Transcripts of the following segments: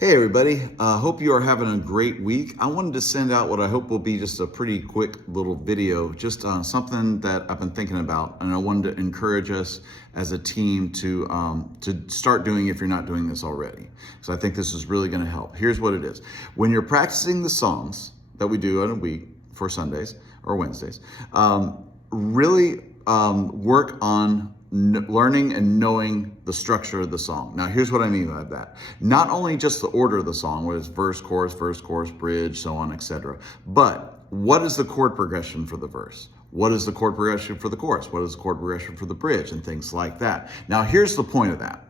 Hey everybody, hope you are having a great week. I wanted to send out what I hope will be just a pretty quick little video, just something that I've been thinking about, and I wanted to encourage us as a team to start doing if you're not doing this already. So I think this is really going to help. Here's what it is. When you're practicing the songs that we do in a week for Sundays or Wednesdays, really work on learning and knowing the structure of the song. Now, here's what I mean by that. Not only just the order of the song, where it's verse, chorus, bridge, so on, etc., but what is the chord progression for the verse? What is the chord progression for the chorus? What is the chord progression for the bridge? And things like that. Now, here's the point of that.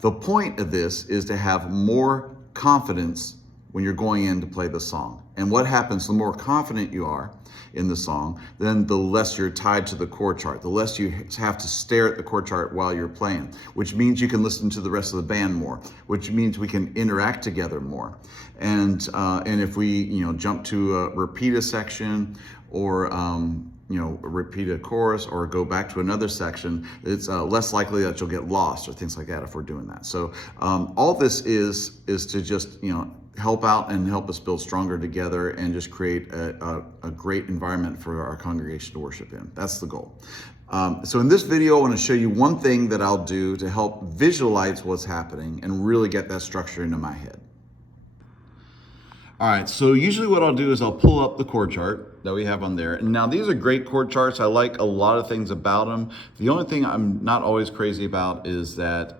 The point of this is to have more confidence when you're going in to play the song. And what happens, the more confident you are in the song, then the less you're tied to the chord chart, the less you have to stare at the chord chart while you're playing, which means you can listen to the rest of the band more, which means we can interact together more. And if we jump to repeat a section or repeat a chorus or go back to another section, it's less likely that you'll get lost or things like that if we're doing that. So all this is to just help out and help us build stronger together and just create a great environment for our congregation to worship in. That's the goal. So in this video, I want to show you one thing that I'll do to help visualize what's happening and really get that structure into my head. All right, so usually what I'll do is I'll pull up the chord chart that we have on there. And now these are great chord charts. I like a lot of things about them. The only thing I'm not always crazy about is that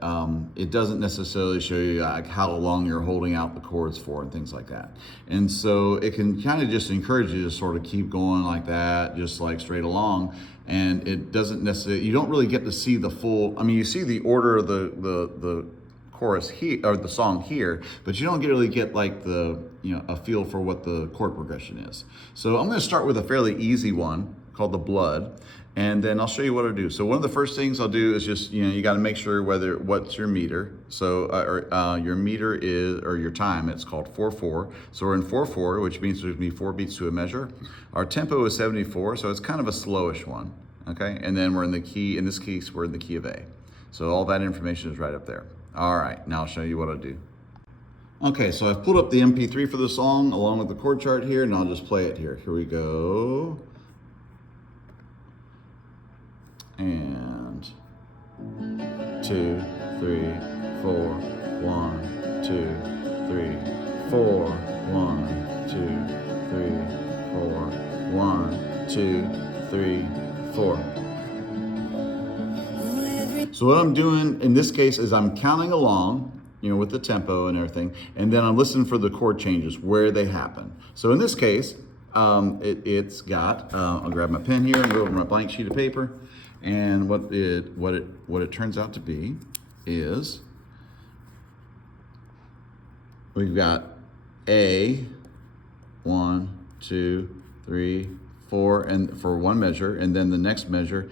it doesn't necessarily show you like how long you're holding out the chords for and things like that. And so it can kind of just encourage you to sort of keep going like that, just like straight along. And it doesn't necessarily, you don't really get to see the full, I mean, you see the order of the chorus here, or the song here, but you don't really get like a feel for what the chord progression is. So I'm going to start with a fairly easy one called the Blood, and then I'll show you what I do. So one of the first things I'll do is just you got to make sure what's your meter. So your meter is, or your time, it's called 4/4. So we're in 4/4, which means there's going to be 4 beats to a measure. Our tempo is 74, so it's kind of a slowish one. Okay, and then we're in the key. In this case, we're in the key of A. So all that information is right up there. All right, now I'll show you what I do. Okay, so I've pulled up the MP3 for the song along with the chord chart here, and I'll just play it here. Here we go. And 2, 3, 4, 1, 2, 3, 4, 1, 2, 3, 4, 1, 2, 3, 4. So what I'm doing in this case is I'm counting along, with the tempo and everything, and then I'm listening for the chord changes, where they happen. So in this case, it's got, I'll grab my pen here and go over my blank sheet of paper, and what it turns out to be is we've got A, 1, 2, 3, 4, and for one measure, and then the next measure,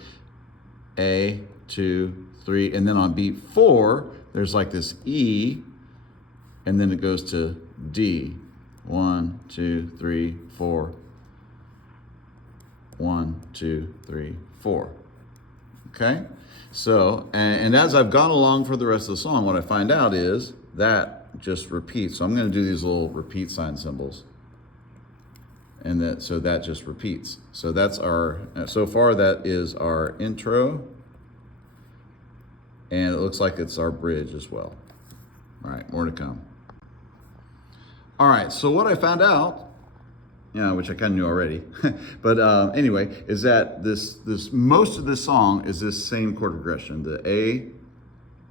A, 2, 3, and then on beat 4, there's like this E, and then it goes to D. 1, 2, 3, 4. 1, 2, 3, 4. Okay? So, and as I've gone along for the rest of the song, what I find out is that just repeats. So I'm going to do these little repeat sign symbols. And that just repeats. So that's so far that is our intro. And it looks like it's our bridge as well. All right, more to come. All right, so what I found out, which I kind of knew already, but anyway, is that most of this song is this same chord progression, the A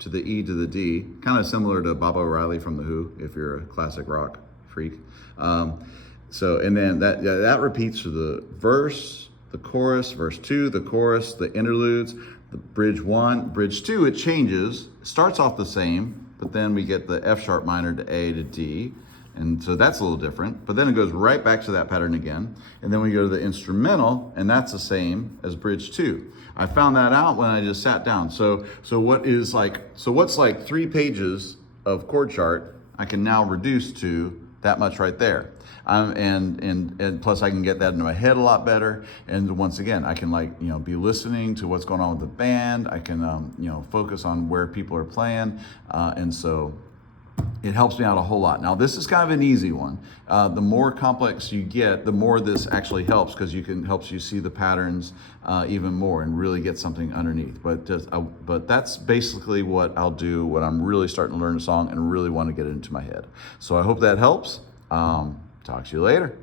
to the E to the D, kind of similar to Bob O'Reilly from The Who, if you're a classic rock freak. So, and then that repeats to the verse, the chorus, verse 2, the chorus, the interludes, the bridge 1, bridge 2, it changes, starts off the same, but then we get the F sharp minor to A to D, and so that's a little different, but then it goes right back to that pattern again, and then we go to the instrumental, and that's the same as bridge 2. I found that out when I just sat down. So what's like 3 pages of chord chart, I can now reduce to that much right there. And plus I can get that into my head a lot better. And once again, I can be listening to what's going on with the band. I can, focus on where people are playing. And so it helps me out a whole lot. Now, this is kind of an easy one. The more complex you get, the more this actually helps, because helps you see the patterns even more and really get something underneath. But that's basically what I'll do when I'm really starting to learn a song and really want to get it into my head. So I hope that helps. Talk to you later.